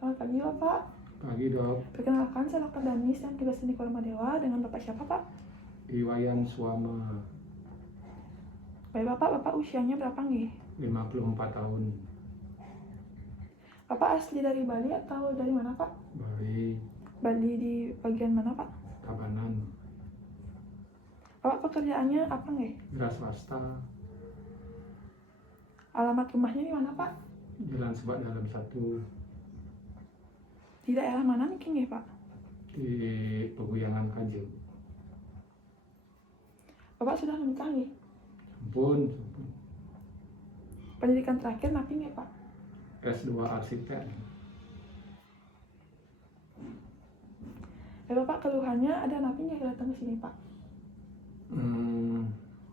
Selamat pagi Bapak. Pagi dok. Perkenalkan, saya Dr. Danis yang tugas di Koloma Dewa. Dengan Bapak siapa Pak? Iwayan Suama. Baik Bapak usianya berapa nih? 54 tahun. Bapak asli dari Bali atau dari mana Pak? Bali. Bali di bagian mana Pak? Tabanan. Bapak pekerjaannya apa nih? Wira swasta. Alamat rumahnya di mana Pak? Jalan Sebak Dalam 1. Di daerah mana nih Pak? Di Peguyangan Kaju. Bapak sudah menikah nih? Ampun. Pendidikan terakhir napi nih Pak? S2 arsitek. Bapak keluhannya ada napi nggak datang ke sini Pak?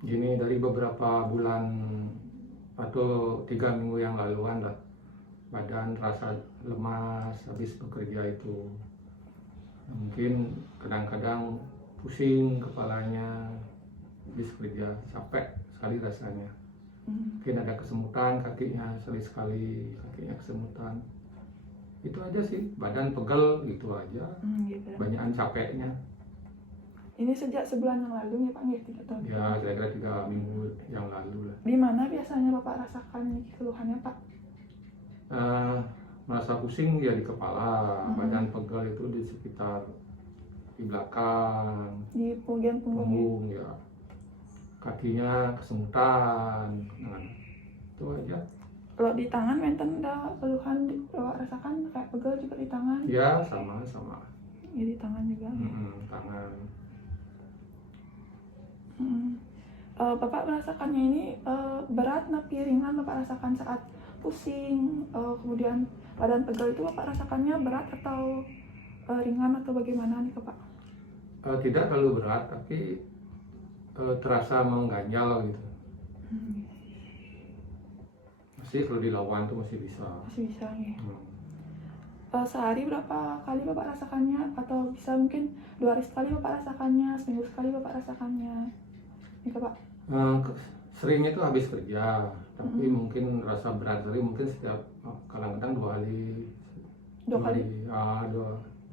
Gini, dari beberapa bulan atau 3 minggu yang laluan lah, badan rasa lemas habis bekerja itu. Mungkin kadang-kadang pusing kepalanya habis kerja, capek sekali rasanya. Mungkin ada kesemutan kakinya, sekali-sekali kakinya kesemutan. Itu aja sih, badan pegel gitu aja. Gitu. Banyakan capeknya. Ini sejak sebulan yang lalu nih Pak, nih 3 tahun. Ya, kira-kira 3 minggu yang lalu lah. Di mana biasanya Bapak rasakan keluhannya Pak? Merasa pusing ya di kepala, badan pegel itu di sekitar di belakang, Di bagian punggung ya. Kakinya kesemutan, itu aja. Kalau di tangan menten ada keluhan Bapak rasakan kayak pegel juga di tangan? Ya, sama. Ya di tangan juga. Tangan. Bapak merasakannya ini berat napi ringan Bapak rasakan saat pusing, kemudian badan pegel itu Bapak rasakannya berat atau ringan atau bagaimana nih Pak? Tidak terlalu berat, tapi terasa mengganjal gitu. Masih kalau dilawan tuh masih bisa. Masih bisa nih. Sehari berapa kali Bapak rasakannya? Atau bisa mungkin 2 hari sekali Bapak rasakannya, seminggu sekali Bapak rasakannya? Nih Pak. Seringnya itu habis kerja, tapi mungkin rasa berat dari mungkin setiap kadang-kadang 2 hari. 2 kali?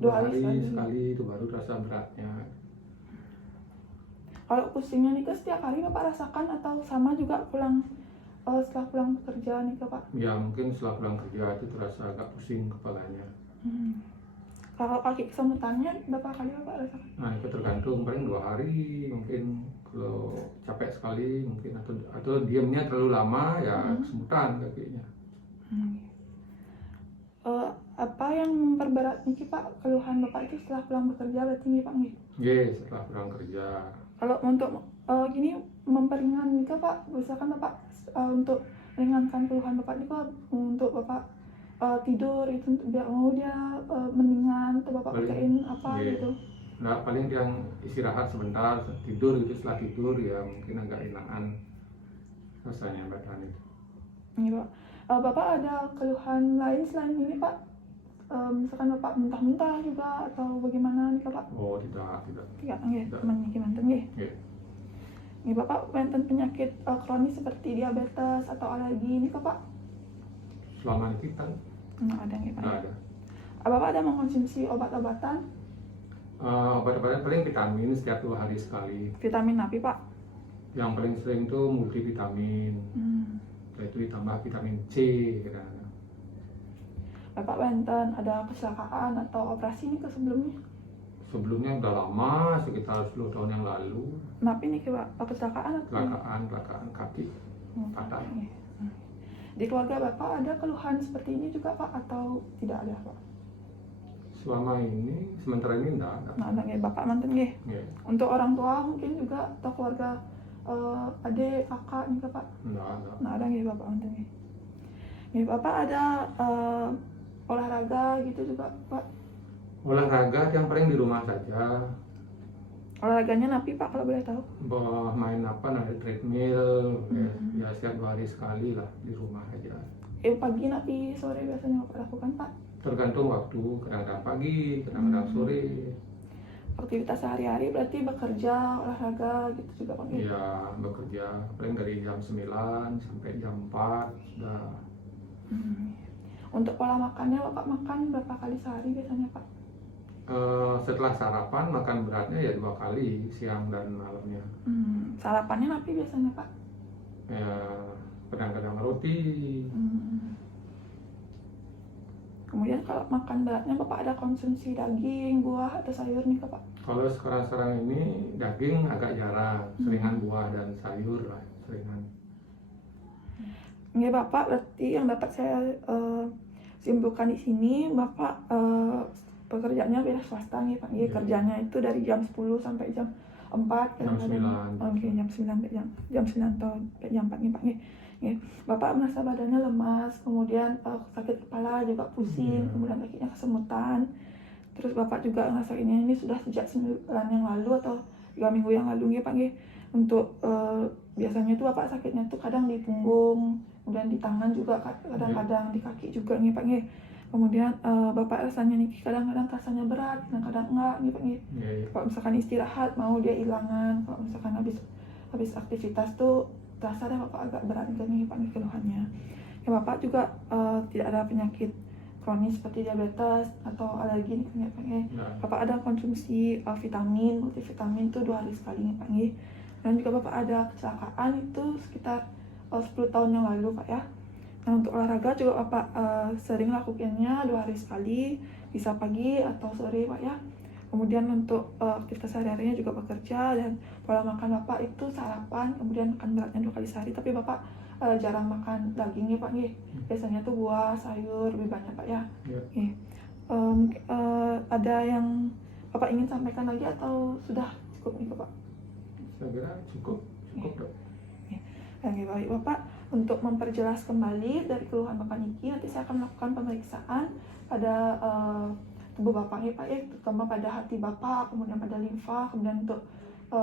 Dua hari sekali itu baru rasa beratnya. Kalau pusingnya nih setiap hari Bapak rasakan atau sama juga setelah pulang bekerja nih Pak? Ya mungkin setelah pulang kerja itu terasa agak pusing kepalanya. Kalau kaki kesemutannya berapa kali Bapak rasakan? Nah itu tergantung, paling 2 hari mungkin. Kalau capek sekali mungkin atau diamnya terlalu lama ya kesemutan kakinya. Apa yang memperberat nih Pak keluhan Bapak itu setelah pulang bekerja berarti nih Pak nih? Yes, setelah pulang kerja. Kalau untuk gini memperingan nih Pak, misalkan Bapak untuk meringankan keluhan Bapak ini Pak, untuk Bapak tidur itu biar mau dia mendingan atau Bapak pakein apa gitu? Nah, paling yang istirahat sebentar, tidur gitu, setelah tidur ya mungkin agak enakan rasanya badan itu. Iya Pak. Bapak ada keluhan lain selain ini Pak? Misalkan Bapak muntah-muntah juga atau bagaimana nih Pak? Oh tidak. Tidak, gimana nih? Nih Bapak menten penyakit kronis seperti diabetes atau alergi nih Pak? Selama ini kan? Ada nggak Pak? Nggak ada. Bapak ada mengkonsumsi obat-obatan? Obat-obatan paling vitamin setiap 2 hari sekali. Vitamin apa Pak? Yang paling sering itu multivitamin. Itu ditambah vitamin C. Bapak menten ada kecelakaan atau operasi nih sebelumnya? Sebelumnya udah lama, sekitar 10 tahun yang lalu. Napi nih Pak? Kecelakaan atau? Kecelakaan kaki patah. Di keluarga Bapak ada keluhan seperti ini juga Pak atau tidak ada Pak? Selama ini, sementara ini enggak. Nah, ada nggak Bapak manten nggak? Untuk orang tua mungkin juga atau keluarga adik, kakak nih Pak? Enggak. Nah, ada nggak Bapak manten nggak? Nggak Bapak ada olahraga gitu juga Pak? Olahraga yang paling di rumah saja. Olahraganya napi Pak kalau boleh tahu? Main treadmill, ya setiap 2 hari sekali lah di rumah aja. Pagi napi sore biasanya Bapak lakukan Pak? Tergantung waktu, kadang-kadang pagi, kadang-kadang sore. Aktivitas sehari-hari berarti bekerja, olahraga gitu juga Pak? Iya, bekerja paling dari jam 9 sampai jam 4 sudah. Untuk pola makannya Bapak makan berapa kali sehari biasanya Pak? Setelah sarapan makan beratnya ya 2 kali, siang dan malamnya. Sarapannya apa biasanya Pak? Ya, kadang-kadang roti. Kemudian kalau makan beratnya Bapak ada konsumsi daging, buah atau sayur nih Pak? Kalau sekarang ini daging agak jarang, seringan buah dan sayur lah, seringan. Nggih Bapak, berarti yang dapat saya simpulkan di sini Bapak pekerjaannya beda swasta nih Pak. Iya. Kerjanya itu dari jam 10 sampai jam 4 Jam 9. Oke, jam 9 sampai jam 9 atau jam 4 nih Pak. Nggih. Bapak merasa badannya lemas, kemudian sakit kepala juga pusing, Iya. kemudian kakinya kesemutan. Terus Bapak juga ngerasa ini sudah sejak 9 yang lalu atau 3 minggu yang lalu nggih Pak nggih. Untuk biasanya itu Bapak sakitnya tuh kadang di punggung, kemudian di tangan juga, kadang-kadang di kaki juga nih Pak nggih. Kemudian Bapak rasanya nih kadang-kadang rasanya berat, kadang-kadang enggak nih Pak nggih. Iya. Kalau misalkan istirahat mau dia hilangan, kalau misalkan habis aktivitas tuh terasa deh Bapak agak berat nih Pak nih keluhannya. Ya Bapak juga tidak ada penyakit kronis seperti diabetes atau alergi nih Pak nggih. Bapak ada konsumsi vitamin, multivitamin tuh 2 hari sekali nih Pak nggih. Dan juga Bapak ada kecelakaan itu sekitar 10 tahun yang lalu Pak ya. Nah untuk olahraga juga Bapak sering lakukannya 2 hari sekali, bisa pagi atau sore Pak ya. Kemudian untuk aktivitas sehari-harinya juga bekerja, dan pola makan Bapak itu sarapan, kemudian makan beratnya 2 kali sehari. Tapi Bapak jarang makan dagingnya Pak nggih. Biasanya tuh buah, sayur lebih banyak Pak ya. Ada yang Bapak ingin sampaikan lagi atau sudah cukup nih Bapak? Saya kira cukup Dok. Oke, baik Bapak, untuk memperjelas kembali dari keluhan Bapak Niki, nanti saya akan melakukan pemeriksaan pada tubuh Bapak nih Pak ya, terutama pada hati Bapak, kemudian pada limfa, kemudian untuk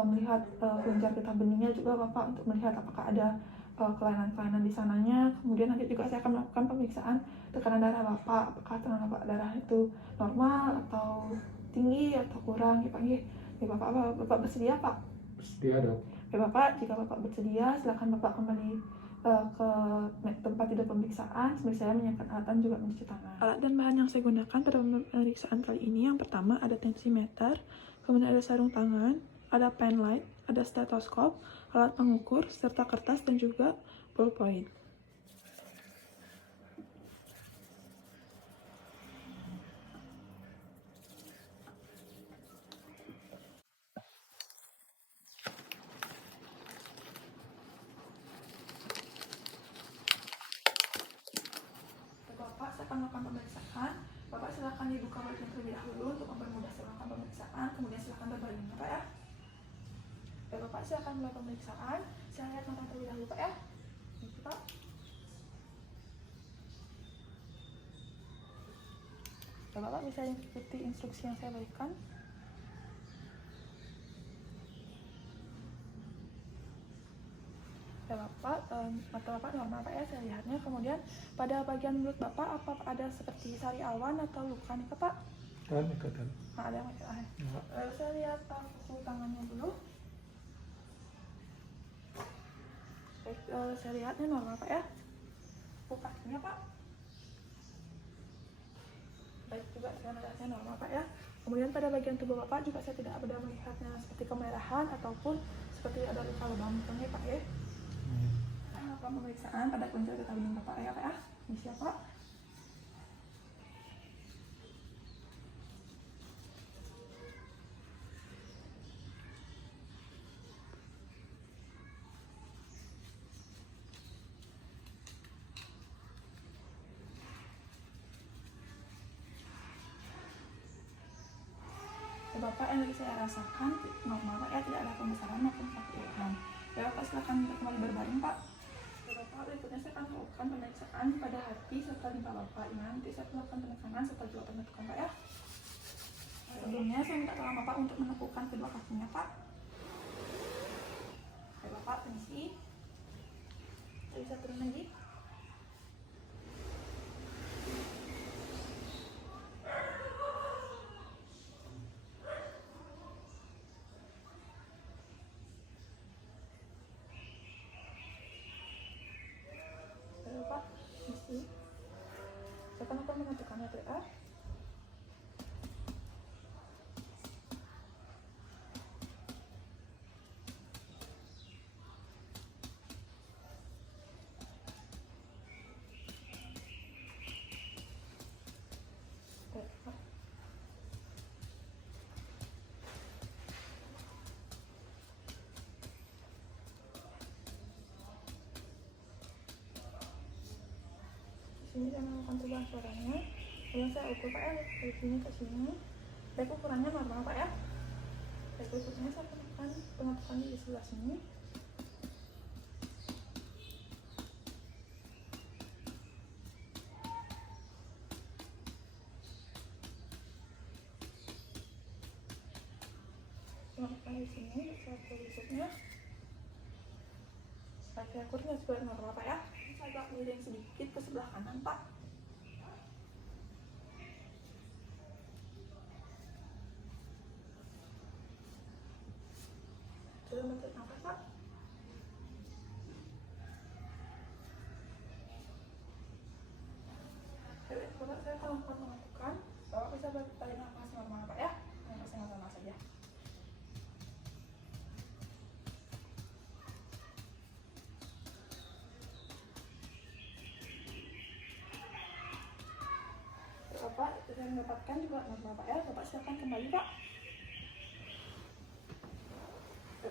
melihat kelenjar getah benihnya juga Bapak, untuk melihat apakah ada kelainan-kelainan di sananya. Kemudian nanti juga saya akan melakukan pemeriksaan tekanan darah Bapak, apakah tekanan darah itu normal atau tinggi atau kurang ya Pak ya. Bapak bersedia Pak? Bersedia Dok. Ya Bapak, jika Bapak bersedia silakan Bapak kembali ke tempat tidur pemeriksaan sambil saya menyiapkan alat dan juga mencuci tangan. Alat dan bahan yang saya gunakan pada pemeriksaan kali ini, yang pertama ada tensimeter, kemudian ada sarung tangan, ada pen light, ada stetoskop, alat pengukur, serta kertas dan juga ballpoint. Bapak, saya akan melakukan pemeriksaan. Bapak silakan dibuka bagian terlebih dahulu untuk mempermudah saya melakukan pemeriksaan. Kemudian silakan berbaring Pak ya. Bapak silakan mulai pemeriksaan. Saya lihat mata terlebih dahulu Pak ya. Ini Pak. Bapak bisa ikuti instruksi yang saya berikan. Bapak, mata Bapak normal Pak ya, saya lihatnya. Kemudian pada bagian mulut Bapak, apa ada seperti sari awan atau luka nih Pak? Ikatan. Nah, ada yang saya lihat kuku tangannya dulu. Baik, saya lihatnya normal Pak ya. Kuku kakinya Pak. Baik, juga saya melihatnya normal Pak ya. Kemudian pada bagian tubuh Bapak juga saya tidak ada melihatnya seperti kemerahan ataupun seperti ada luka lebam nih Pak ya. Pemeriksaan pada kelenjar getah bening Bapak ya Pak ya. Ini siapa? Bapak, yang lagi saya rasakan normal Pak ya, tidak ada pembesaran maupun keluhan. Ya Bapak silakan kembali berbaring Pak. Bapak, berikutnya saya akan melakukan pemeriksaan pada hati serta limpa Bapak. Nanti saya melakukan penekanan serta juga penutupan Pak ya. Sebelumnya saya minta tolong Bapak untuk menekukkan kedua kakinya Pak. Oke Bapak, permisi. Saya bisa turun lagi. Saya akan menentukannya tuh ya. Sini saya melakukan perubahan suaranya. Kemudian saya ukur Pak ya, dari sini ke sini. Baik, ukurannya normal Pak ya. Baik, berikutnya saya lakukan pengaturan di sebelah sini. Lakukan di sini, saya ukur risuknya. Baik, saya ukurnya juga normal Pak ya. Saya agak miring sedikit ke sebelah kanan Pak. Coba mencet nafas Pak. Bapak, saya akan melakukan. Bapak bisa tarik nafas normal Pak ya. Nafas yang normal saja. Bapak sudah mendapatkan juga normal Pak ya. Bapak silakan kembali Pak.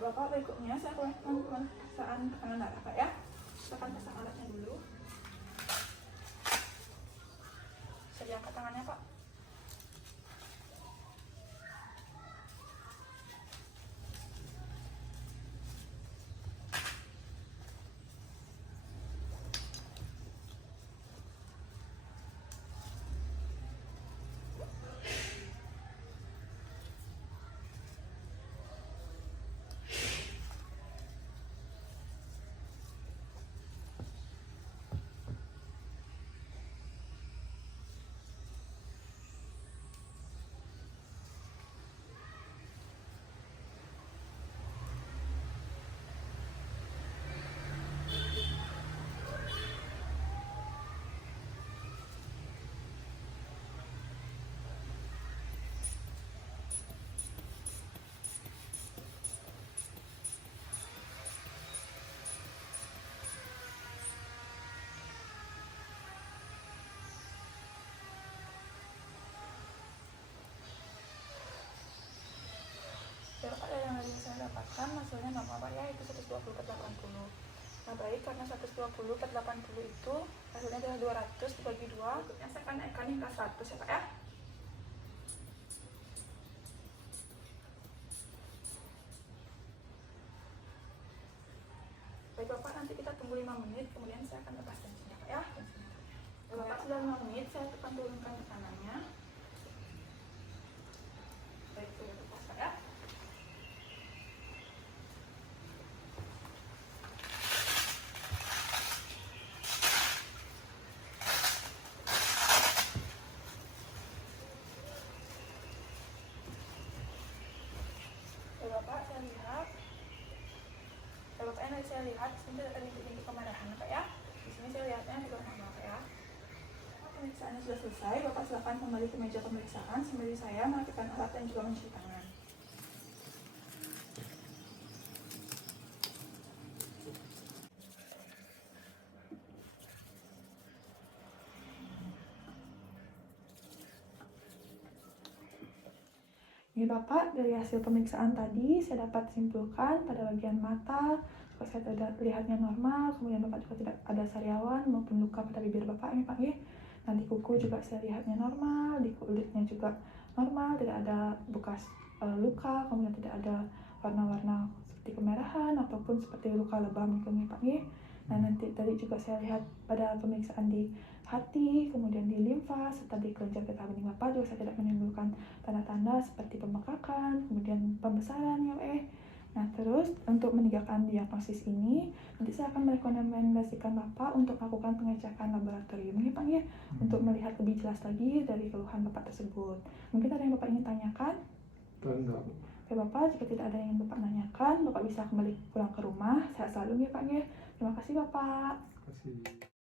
Bapak, berikutnya saya akan melakukan pemeriksaan tekanan darah Pak ya. Silakan pasang alatnya dulu. Bisa diangkat tangannya Pak. Bapak, yang lagi saya dapatkan hasilnya normal Pak ya, itu 120/80. Nah baik, karena 120/80 itu hasilnya adalah 200 dibagi 2. Berikutnya saya akan naikkan hingga 100 ya Pak ya. Baik Bapak, nanti kita tunggu 5 menit, kemudian saya akan lepas tensinya Pak ya. Bapak sudah 5 menit, saya akan turunkan tekanannya. Baik, sudah lepas Pak ya. Bapak, saya lihat. Bapak, yang saya lihat, sini ada rintik-rintik kemerahan Pak ya. Di sini saya lihatnya juga normal Pak ya. Pemeriksaannya sudah selesai, Bapak silakan kembali ke meja pemeriksaan sembari saya melakukan alat dan juga mencuci tangan. Ini Bapak, dari hasil pemeriksaan tadi saya dapat simpulkan pada bagian mata saya tidak lihatnya normal, kemudian Bapak juga tidak ada sariawan maupun luka pada bibir Bapak ini Pak ya. Nah di kuku juga saya lihatnya normal, di kulitnya juga normal, tidak ada bekas luka, kemudian tidak ada warna-warna seperti kemerahan ataupun seperti luka lebam ini Pak ya. Nah nanti tadi juga saya lihat pada pemeriksaan di hati, kemudian di limfa, serta di kelenjar getah bening Bapak juga saya tidak menimbulkan tanda-tanda seperti pembekakan, kemudian pembesaran ya Pak. Nah terus untuk menegakkan diagnosis ini, nanti saya akan merekomendasikan Bapak untuk melakukan pengecekan laboratorium ya Pak ya, untuk melihat lebih jelas lagi dari keluhan Bapak tersebut. Mungkin ada yang Bapak ingin tanyakan? Enggak. Oke Bapak, jika tidak ada yang Bapak tanyakan, Bapak bisa kembali pulang ke rumah. Sehat selalu ya Pak ya. Terima kasih Bapak. Terima kasih.